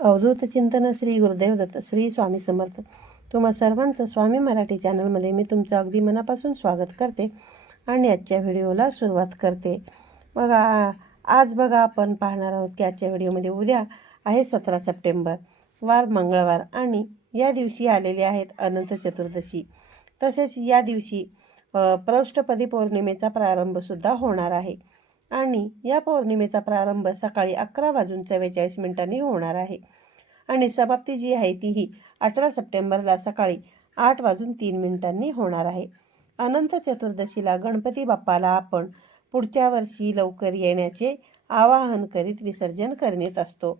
अवधूत चिंतन श्री गुरुदेव दत्त श्री स्वामी समर्थ. तुम्हा सर्वांचं स्वामी मराठी चॅनलमध्ये मी तुमचं अगदी मनापासून स्वागत करते आणि आजच्या व्हिडिओला सुरुवात करते. बघा आज बघा आपण पाहणार आहोत की आजच्या व्हिडिओमध्ये उद्या आहे सतरा सप्टेंबर वार मंगळवार आणि या दिवशी आलेले आहेत अनंत चतुर्दशी. तसेच या दिवशी अ, प्रौष्ठपदी पौर्णिमेचा प्रारंभसुद्धा होणार आहे. आणि या पौर्णिमेचा प्रारंभ सकाळी अकरा वाजून चव्वेचाळीस मिनिटांनी होणार आहे. आणि समाप्ती जी आहे ती ही अठरा सप्टेंबरला सकाळी आठ वाजून तीन मिनिटांनी होणार आहे. अनंत चतुर्दशीला गणपती बाप्पाला आपण पुढच्या वर्षी लवकर येण्याचे आवाहन करीत विसर्जन करण्यात असतो.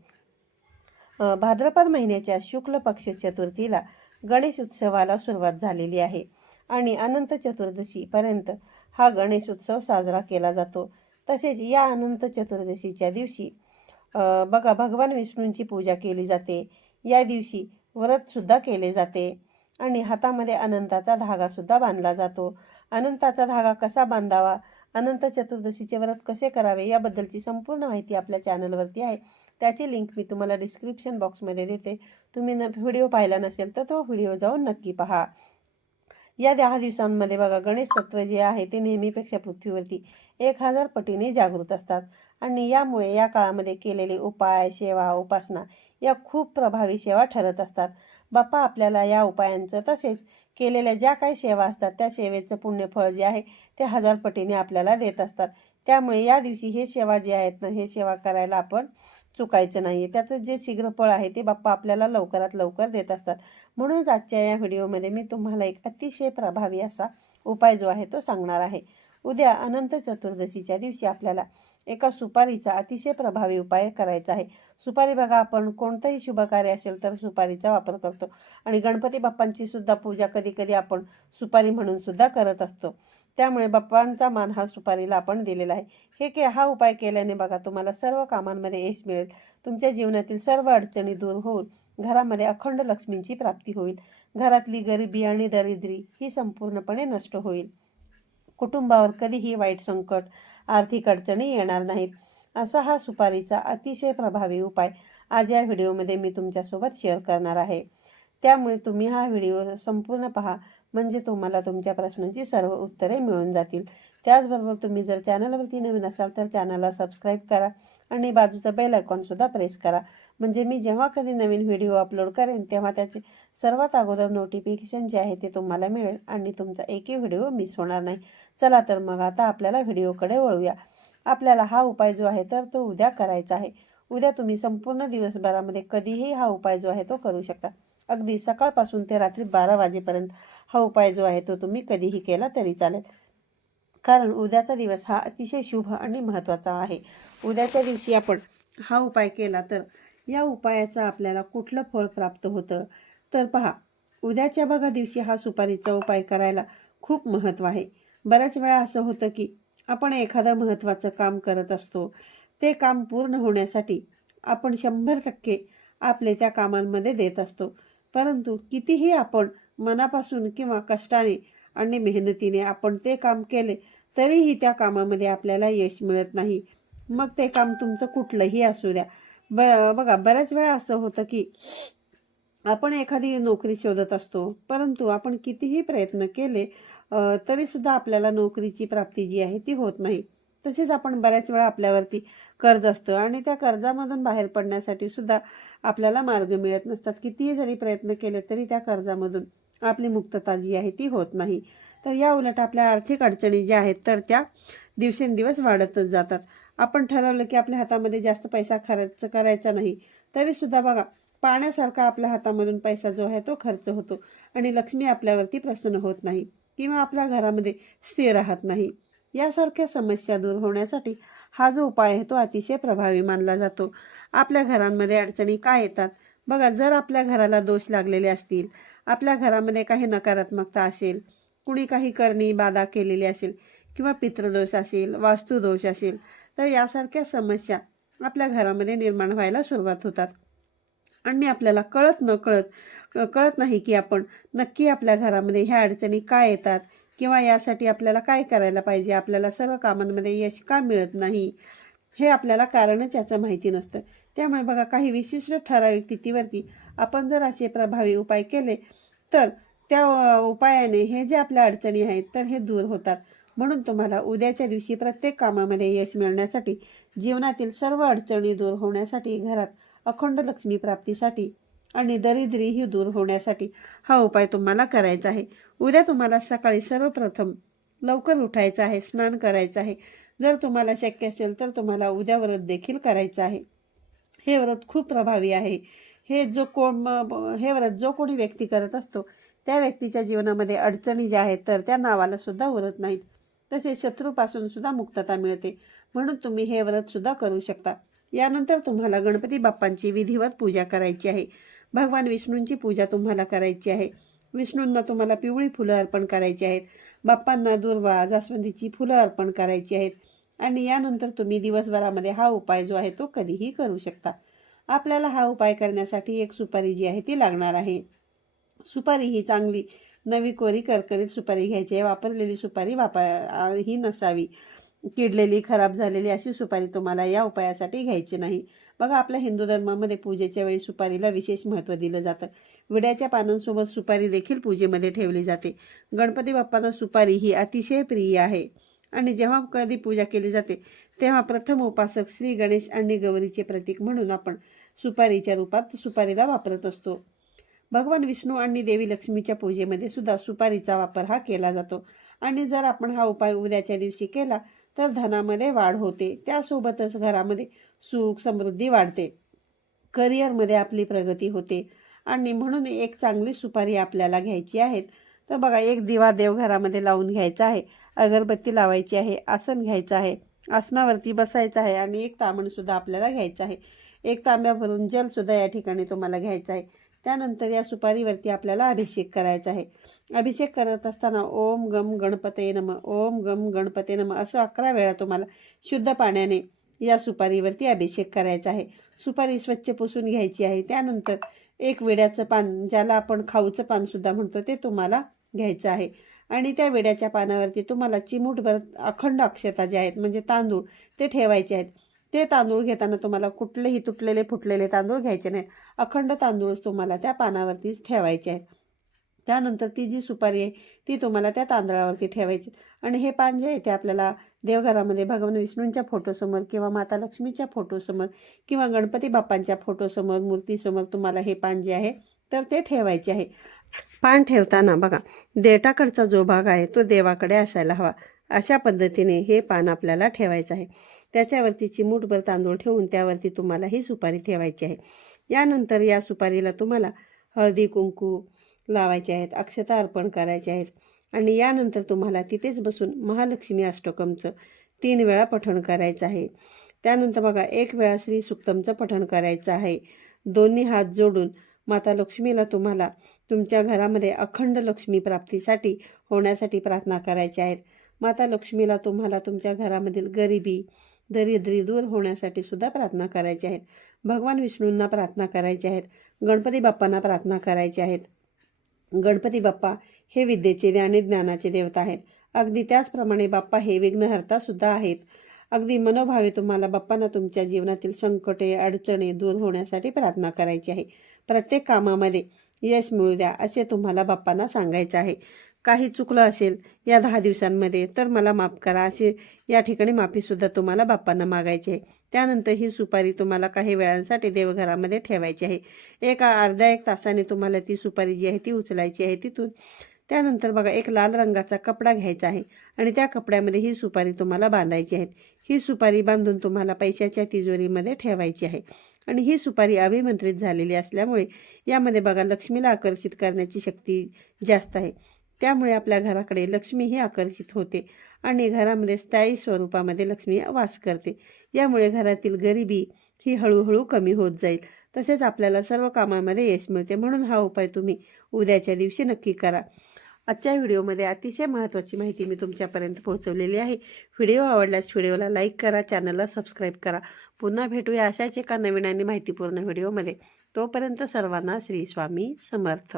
भाद्रपद महिन्याच्या शुक्ल पक्ष चतुर्थीला गणेश उत्सवाला सुरुवात झालेली आहे. आणि अनंत चतुर्दशीपर्यंत हा गणेश उत्सव साजरा केला जातो. तसेच या अनंत चतुर्दशीच्या दिवशी बघा भगवान विष्णूंची पूजा केली जाते. या दिवशी व्रतसुद्धा केले जाते आणि हातामध्ये अनंताचा धागासुद्धा बांधला जातो. अनंताचा धागा कसा बांधावा? अनंत चतुर्दशीचे व्रत कसे करावे? याबद्दलची संपूर्ण माहिती आपल्या चॅनलवरती आहे. त्याची लिंक मी तुम्हाला डिस्क्रिप्शन बॉक्समध्ये देते. तुम्ही न व्हिडिओ पाहिला नसेल तर तो व्हिडिओ जाऊन नक्की पहा. या दहा दिवसांमध्ये बघा गणेश तत्व जे आहे ते नेहमीपेक्षा पृथ्वीवरती एक हजार पटीने जागृत असतात. आणि यामुळे या काळामध्ये केलेले उपाय सेवा उपासना या खूप प्रभावी सेवा ठरत असतात. बाप्पा आपल्याला या उपायांचं तसेच केलेल्या ज्या काही सेवा असतात त्या सेवेचं पुण्यफळ जे आहे ते हजार पटीने आपल्याला देत असतात. त्यामुळे या दिवशी हे सेवा जे आहेत ना हे सेवा करायला आपण चुकायचं नाही आहे त्याचं जे शीघ्रफळ आहे ते बाप्पा आपल्याला लवकरात लवकर देत असतात. म्हणूनच आजच्या या व्हिडिओमध्ये मी तुम्हाला एक अतिशय प्रभावी असा उपाय जो आहे तो सांगणार आहे. उद्या अनंत चतुर्दशीच्या दिवशी आपल्याला एका सुपारीचा अतिशय प्रभावी उपाय करायचा आहे. सुपारी बघा आपण कोणतंही शुभ कार्य असेल तर सुपारीचा वापर करतो. आणि गणपती बाप्पांची सुद्धा पूजा कधी कधी आपण सुपारी म्हणून सुद्धा करत असतो. त्यामुळे बाप्पांचा मान हा सुपारीला आपण दिलेला आहे. हे के हा उपाय केल्याने बघा तुम्हाला सर्व कामांमध्ये यश मिळेल. तुमच्या जीवनातील सर्व अडचणी दूर होऊन घरामध्ये अखंड लक्ष्मींची प्राप्ती होईल. घरातली गरिबी आणि दरिद्री ही संपूर्णपणे नष्ट होईल. कुटुंबावर कधीही वाईट संकट आर्थिक अडचणी येणार नाहीत. असा हा सुपारीचा अतिशय प्रभावी उपाय आज या व्हिडिओमध्ये मी तुमच्यासोबत शेअर करणार आहे. त्यामुळे तुम्ही हा व्हिडिओ संपूर्ण पहा. म्हणजे तुम्हाला तुमच्या प्रश्नांची सर्व उत्तरे मिळून जातील. त्याचबरोबर तुम्ही जर चॅनलवरती नवीन असाल तर चॅनलला सबस्क्राईब करा आणि बाजूचा बेल आयकॉनसुद्धा प्रेस करा. म्हणजे मी जेव्हा कधी नवीन व्हिडिओ अपलोड करेन तेव्हा त्याचे सर्वात अगोदर नोटिफिकेशन जे आहे ते तुम्हाला मिळेल आणि तुमचा एकही व्हिडिओ मिस होणार नाही. चला तर मग आता आपल्याला व्हिडिओकडे वळूया. आपल्याला हा उपाय जो आहे तर तो उद्या करायचा आहे. उद्या तुम्ही संपूर्ण दिवसभरामध्ये कधीही हा उपाय जो आहे तो करू शकता. अगदी सकाळपासून ते रात्री बारा वाजेपर्यंत हा उपाय जो आहे तो तुम्ही कधीही केला तरी चालेल. कारण उद्याचा दिवस हा अतिशय शुभ आणि महत्त्वाचा आहे. उद्याच्या दिवशी आपण हा उपाय केला तर या उपायाचं आपल्याला कुठलं फळ प्राप्त होतं? तर पहा उद्याच्या बघा दिवशी हा सुपारीचा उपाय करायला खूप महत्त्व आहे. बऱ्याच वेळा असं होतं की आपण एखादं महत्त्वाचं काम करत असतो. ते काम पूर्ण होण्यासाठी आपण शंभर टक्के आपले त्या कामांमध्ये देत असतो. परंतु कितीही आपण मनापासून किंवा कष्टाने आणि मेहनतीने आपण ते काम केले तरीही त्या कामामध्ये आपल्याला यश मिळत नाही. मग ते काम तुमचं कुठलंही असू द्या. ब बघा बऱ्याच वेळा असं होतं की आपण एखादी नोकरी शोधत असतो परंतु आपण कितीही प्रयत्न केले तरीसुद्धा आपल्याला नोकरीची प्राप्ती जी आहे ती होत नाही. तसेच आपण बऱ्याच वेळा आपल्यावरती कर्ज असतं आणि त्या कर्जामधून बाहेर पडण्यासाठी सुद्धा आपल्याला मार्ग मिळत नसतात. कितीही जरी प्रयत्न केले तरी त्या कर्जामधून आपली मुक्तता जी आहे ती होत नाही. तर या उलट आपल्या आर्थिक अडचणी ज्या आहेत तर त्या दिवसेंदिवस वाढतच जातात. आपण ठरवलं की आपल्या हातामध्ये जास्त पैसा खर्च करायचा नाही तरीसुद्धा बघा पाण्यासारखा आपल्या हातामधून पैसा जो आहे तो खर्च होतो आणि लक्ष्मी आपल्यावरती प्रसन्न होत नाही किंवा आपल्या घरामध्ये स्थिर राहत नाही. यासारख्या समस्या दूर होण्यासाठी हा जो उपाय आहे तो अतिशय प्रभावी मानला जातो. आपल्या घरांमध्ये अडचणी काय येतात? बघा जर आपल्या घराला दोष लागलेले असतील आपल्या घरामध्ये काही नकारात्मकता असेल कुणी काही करणी बाधा केलेली असेल किंवा पितृदोष असेल वास्तुदोष असेल तर यासारख्या समस्या आपल्या घरामध्ये निर्माण व्हायला सुरुवात होतात. आणि आपल्याला कळत न कळत कळत नाही की आपण नक्की आपल्या घरामध्ये ह्या अडचणी काय येतात किंवा यासाठी आपल्याला काय करायला पाहिजे आपल्याला सर्व कामांमध्ये यश का मिळत नाही हे आपल्याला कारणच याचं माहिती नसतं. त्यामुळे बघा काही विशिष्ट ठराविक तिथीवरती आपण जर असे प्रभावी उपाय केले तर त्या उपायाने हे जे आपल्या अडचणी आहेत तर हे दूर होतात. म्हणून तुम्हाला उद्याच्या दिवशी प्रत्येक कामामध्ये यश मिळण्यासाठी जीवनातील सर्व अडचणी दूर होण्यासाठी घरात अखंड लक्ष्मी प्राप्तीसाठी आणि दरिद्री ही दूर होण्यासाठी हा उपाय तुम्हाला करायचा आहे. उद्या तुम्हाला सकाळी सर्वप्रथम लवकर उठायचं आहे स्नान करायचं आहे. जर तुम्हाला शक्य असेल तर तुम्हाला उद्या व्रत देखील करायचं आहे. हे व्रत खूप प्रभावी आहे. हे जो कोण हे व्रत जो कोणी व्यक्ती करत असतो त्या व्यक्तीच्या जीवनामध्ये अडचणी ज्या आहेत तर त्या नावाला सुद्धा उरत नाहीत. तसेच शत्रूपासून सुद्धा मुक्तता मिळते. म्हणून तुम्ही हे व्रत सुद्धा करू शकता. यानंतर तुम्हाला गणपती बाप्पांची विधिवत पूजा करायची आहे. भगवान विष्णूंची पूजा तुम्हाला करायची आहे. विष्णूंना तुम्हाला पिवळी फुलं अर्पण करायची आहेत. बाप्पांना दुर्वा जास्वंदीची फुलं अर्पण करायची आहेत. आणि यानंतर तुम्ही दिवसभरामध्ये हा उपाय जो आहे तो कधीही करू शकता. आपल्याला हा उपाय करण्यासाठी एक सुपारी जी आहे ती लागणार आहे. सुपारी ही चांगली. नवी कोरी करकरीत सुपारी घ्यायची आहे. वापरलेली सुपारी वापर ही नसावी. किडलेली खराब झालेली अशी सुपारी तुम्हाला या उपायासाठी घ्यायची नाही. बघा आपल्या हिंदू धर्मामध्ये पूजेच्या वेळी सुपारीला विशेष महत्त्व दिलं जातं. विड्याच्या पानांसोबत सुपारी देखील पूजेमध्ये ठेवली जाते. गणपती बाप्पांना सुपारी ही अतिशय प्रिय आहे. आणि जेव्हा कधी पूजा केली जाते तेव्हा प्रथम उपासक श्री गणेश आणि गौरीचे प्रतीक म्हणून आपण सुपारीच्या रूपात सुपारीला वापरत असतो. भगवान विष्णू आणि देवी लक्ष्मीच्या पूजेमध्ये सुद्धा सुपारीचा वापर हा केला जातो. आणि जर आपण हा उपाय उद्याच्या दिवशी केला तर धनामध्ये वाढ होते. त्यासोबतच घरामध्ये सुख समृद्धी वाढते. करिअरमध्ये आपली प्रगती होते. आणि म्हणून एक चांगली सुपारी आपल्याला घ्यायची आहे. तर बघा एक दिवा देवघरामध्ये लावून घ्यायचा आहे. अगरबत्ती लावायची आहे. आसन घ्यायचं आहे. आसनावरती बसायचं आहे. आणि एक तामणसुद्धा आपल्याला घ्यायचं आहे. एक तांब्या भरून जलसुद्धा या ठिकाणी तुम्हाला घ्यायचं आहे. त्यानंतर या सुपारीवरती आपल्याला अभिषेक करायचा आहे. अभिषेक करत असताना ओम गम गणपते नम ओम गम गणपते नम असं अकरा वेळा तुम्हाला शुद्ध पाण्याने या सुपारीवरती अभिषेक करायचा आहे. सुपारी स्वच्छ पुसून घ्यायची आहे. त्यानंतर एक विड्याचं पान ज्याला आपण खाऊचं पानसुद्धा म्हणतो ते तुम्हाला घ्यायचं आहे. आणि त्या विड्याच्या पानावरती तुम्हाला चिमूटभर अखंड अक्षता जे आहेत म्हणजे तांदूळ ते ठेवायचे आहेत. ते तांदूळ घेताना तुम्हाला कुठलेही तुटलेले फुटलेले तांदूळ घ्यायचे नाहीत. अखंड तांदूळच तुम्हाला त्या पानावरतीच ठेवायचे आहेत. त्यानंतर ती जी सुपारी आहे ती तुम्हाला त्या तांदळावरती ठेवायची आणि हे पान जे आहे ते आपल्याला देवघरामध्ये भगवान विष्णूंच्या फोटोसमोर किंवा माता लक्ष्मीच्या फोटोसमोर किंवा गणपती बाप्पांच्या फोटोसमोर मूर्तीसमोर तुम्हाला हे पान जे आहे तर ते ठेवायचे आहे. पान ठेवताना बघा देटाकडचा जो भाग आहे तो देवाकडे असायला हवा. अशा पद्धतीने हे पान आपल्याला ठेवायचं आहे. त्याच्यावरती चिमूटभर तांदूळ ठेवून त्यावरती तुम्हाला ही सुपारी ठेवायची आहे. यानंतर या सुपारीला तुम्हाला हळदी कुंकू लावायचे आहेत अक्षता अर्पण करायचे आहेत. आणि यानंतर तुम्हाला तिथेच बसून महालक्ष्मी अष्टकमचं तीन वेळा पठण करायचं आहे. त्यानंतर बघा एक वेळा श्री सुक्तमचं पठण करायचं आहे. दोन्ही हात जोडून माता लक्ष्मीला तुम्हाला तुमच्या घरामध्ये अखंड लक्ष्मी प्राप्तीसाठी होण्यासाठी प्रार्थना करायच्या आहेत माता लक्ष्मीला तुम्हाला तुमच्या घरामधील गरिबी दरिद्री दूर होण्यासाठी सुद्धा प्रार्थना करायची आहेत. भगवान विष्णूंना प्रार्थना करायची आहेत. गणपती बाप्पांना प्रार्थना करायची आहेत. गणपती बाप्पा हे विद्येचे आणि ज्ञानाचे देवता आहेत. अगदी त्याचप्रमाणे बाप्पा हे विघ्नहर्ता सुद्धा आहेत. अगदी मनोभावे तुम्हाला बाप्पांना तुमच्या जीवनातील संकटे अडचणी दूर होण्यासाठी प्रार्थना करायची आहे. प्रत्येक कामामध्ये यश मिळू द्या असे तुम्हाला बाप्पांना सांगायचं आहे. काही चुकलं असेल या दहा दिवसांमध्ये तर मला माफ करा. असे या ठिकाणी माफीसुद्धा तुम्हाला बाप्पांना मागायची आहे. त्यानंतर ही सुपारी तुम्हाला काही वेळांसाठी देवघरामध्ये ठेवायची आहे. एका अर्ध्या एक तासाने तुम्हाला ती सुपारी जी आहे ती उचलायची आहे तिथून. त्यानंतर बघा एक लाल रंगाचा कपडा घ्यायचा आहे आणि त्या कपड्यामध्ये ही सुपारी तुम्हाला बांधायची आहे. ही सुपारी बांधून तुम्हाला पैशाच्या तिजोरीमध्ये ठेवायची आहे. आणि ही सुपारी अभिमंत्रित झालेली असल्यामुळे यामध्ये बघा लक्ष्मीला आकर्षित करण्याची शक्ती जास्त आहे. त्यामुळे आपल्या घराकडे लक्ष्मीही आकर्षित होते आणि घरामध्ये स्थायी स्वरूपामध्ये लक्ष्मी वास करते. यामुळे घरातील गरिबी ही हळूहळू कमी होत जाईल. तसेच आपल्याला सर्व कामामध्ये यश मिळते. म्हणून हा उपाय तुम्ही उद्याच्या दिवशी नक्की करा. आजच्या व्हिडिओमध्ये अतिशय महत्त्वाची माहिती मी तुमच्यापर्यंत पोहोचवलेली आहे. व्हिडिओ आवडल्यास व्हिडिओला लाईक करा चॅनलला सबस्क्राईब करा. पुन्हा भेटूया अशाच एका नवीन आणि माहितीपूर्ण व्हिडिओमध्ये. तोपर्यंत सर्वांना श्री स्वामी समर्थ.